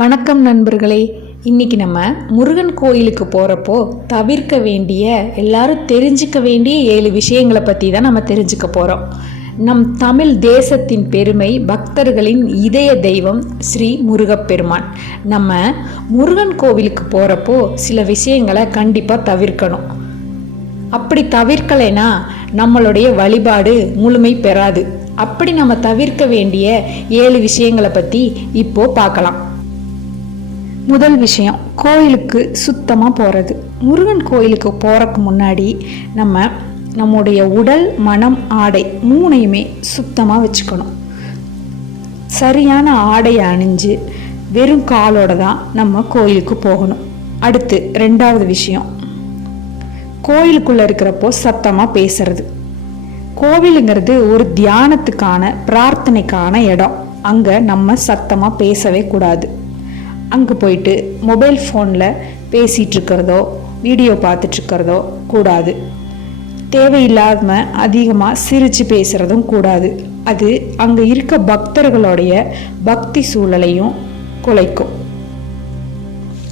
வணக்கம் நண்பர்களே. இன்னைக்கு நம்ம முருகன் கோயிலுக்கு போகிறப்போ தவிர்க்க வேண்டிய எல்லாரும் தெரிஞ்சுக்க வேண்டிய ஏழு விஷயங்களை பற்றி தான் நம்ம தெரிஞ்சுக்க போகிறோம் நம் தமிழ் தேசத்தின் பெருமை பக்தர்களின் இதய தெய்வம் ஸ்ரீ முருகப்பெருமான். நம்ம முருகன் கோவிலுக்கு போகிறப்போ சில விஷயங்களை கண்டிப்பாக தவிர்க்கணும். அப்படி தவிர்க்கலைன்னா நம்மளுடைய வழிபாடு முழுமை பெறாது. அப்படி நம்ம தவிர்க்க வேண்டிய ஏழு விஷயங்களை பற்றி இப்போ பார்க்கலாம். முதல் விஷயம் கோயிலுக்கு சுத்தமாக போகிறது முருகன் கோயிலுக்கு போகிறக்கு முன்னாடி நம்ம நம்முடைய உடல் மனம் ஆடை மூணையுமே சுத்தமாக வச்சுக்கணும். சரியான ஆடையை அணிஞ்சு வெறும் காலோட தான் நம்ம கோயிலுக்கு போகணும். அடுத்து ரெண்டாவது விஷயம் கோயிலுக்குள்ளே இருக்கிறப்போ சத்தமாக பேசுறது. கோவிலுங்கிறது ஒரு தியானத்துக்கான பிரார்த்தனைக்கான இடம். அங்கே நம்ம சத்தமாக பேசவே கூடாது. அங்கே போயிட்டு மொபைல் ஃபோனில் பேசிகிட்ருக்கிறதோ வீடியோ பார்த்துட்ருக்கிறதோ கூடாது. தேவையில்லாம அதிகமாக சிரித்து பேசுகிறதும் கூடாது. அது அங்கே இருக்க பக்தர்களுடைய பக்தி சூழலையும் குலைக்கும்.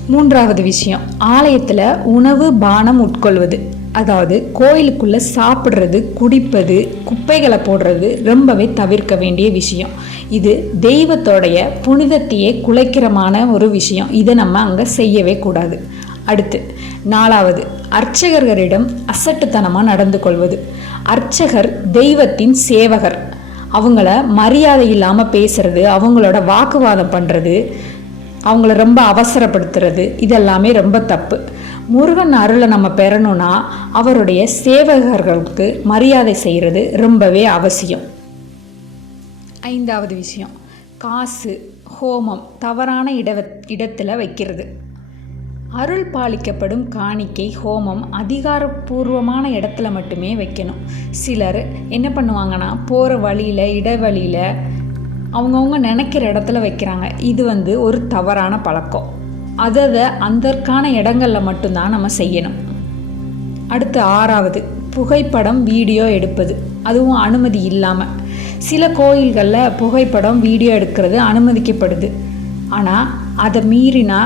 மூன்றாவது விஷயம் ஆலயத்தில் உணவு பானம் உட்கொள்வது. அதாவது கோயிலுக்குள்ளே சாப்பிட்றது குடிப்பது குப்பைகளை போடுறது ரொம்பவே தவிர்க்க வேண்டிய விஷயம். இது தெய்வத்தோடைய புனிதத்தையே குலைக்கிறமான ஒரு விஷயம். இதை நம்ம அங்கே செய்யவே கூடாது. அடுத்து நாலாவது அர்ச்சகர்களிடம் அசட்டுத்தனமாக நடந்து கொள்வது. அர்ச்சகர் தெய்வத்தின் சேவகர். அவங்கள மரியாதை இல்லாமல் பேசுறது அவங்களோட வாக்குவாதம் பண்ணுறது அவங்கள ரொம்ப அவசரப்படுத்துறது இதெல்லாமே ரொம்ப தப்பு. முருகன் அருளை நம்ம பெறணும்னா அவருடைய சேவகர்களுக்கு மரியாதை செய்கிறது ரொம்பவே அவசியம். ஐந்தாவது விஷயம் காசு ஹோமம் தவறான இட இடத்துல வைக்கிறது. அருள் பாலிக்கப்படும் காணிக்கை ஹோமம் அதிகாரப்பூர்வமான இடத்துல மட்டுமே வைக்கணும். சிலர் என்ன பண்ணுவாங்கன்னா போகிற வழியில் இடைவழியில் அவங்கவுங்க நினைக்கிற இடத்துல வைக்கிறாங்க. இது வந்து ஒரு தவறான பழக்கம். அதை அதற்கான இடங்களில் மட்டும்தான் நம்ம செய்யணும். அடுத்து ஆறாவது புகைப்படம் வீடியோ எடுப்பது. அதுவும் அனுமதி இல்லாமல் சில கோயில்களில் புகைப்படம் வீடியோ எடுக்கிறது அனுமதிக்கப்படுது. ஆனால் அதை மீறினா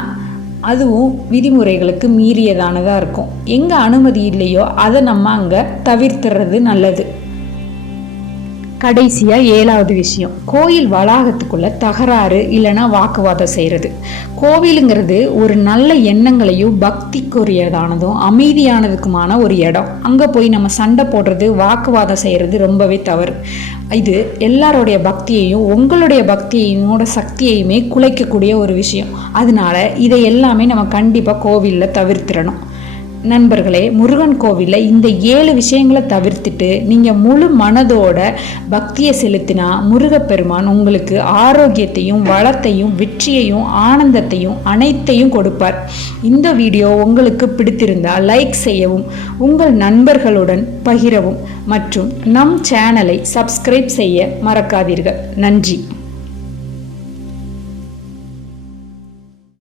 அதுவும் விதிமுறைகளுக்கு மீறியதானதாக இருக்கும். எங்கே அனுமதி இல்லையோ அதை நம்ம அங்கே தவிர்த்துறது நல்லது. கடைசியாக ஏழாவது விஷயம். கோயில் வளாகத்துக்குள்ள தகராறு இல்லைன்னா வாக்குவாதம் செய்கிறது கோவிலுங்கிறது ஒரு நல்ல எண்ணங்களையும் பக்திக்குரியதானதும் அமைதியானதுக்குமான ஒரு இடம். அங்கே போய் நம்ம சண்டை போடுறது வாக்குவாதம் செய்கிறது ரொம்பவே தவறு. இது எல்லாருடைய பக்தியையும் உங்களுடைய பக்தியையோட சக்தியையுமே குலைக்கக்கூடிய ஒரு விஷயம். அதனால இதை எல்லாமே நம்ம கண்டிப்பாக கோவிலில் தவிர்த்திடணும். நண்பர்களே முருகன் கோவிலில் இந்த ஏழு விஷயங்களை தவிர்த்துட்டு நீங்கள் முழு மனதோட பக்தியை செலுத்தினா முருகப்பெருமான் உங்களுக்கு ஆரோக்கியத்தையும் வளத்தையும் வெற்றியையும் ஆனந்தத்தையும் அனைத்தையும் கொடுப்பார். இந்த வீடியோ உங்களுக்கு பிடித்திருந்தால் லைக் செய்யவும் உங்கள் நண்பர்களுடன் பகிரவும் மற்றும் நம் சேனலை சப்ஸ்கிரைப் செய்ய மறக்காதீர்கள். நன்றி.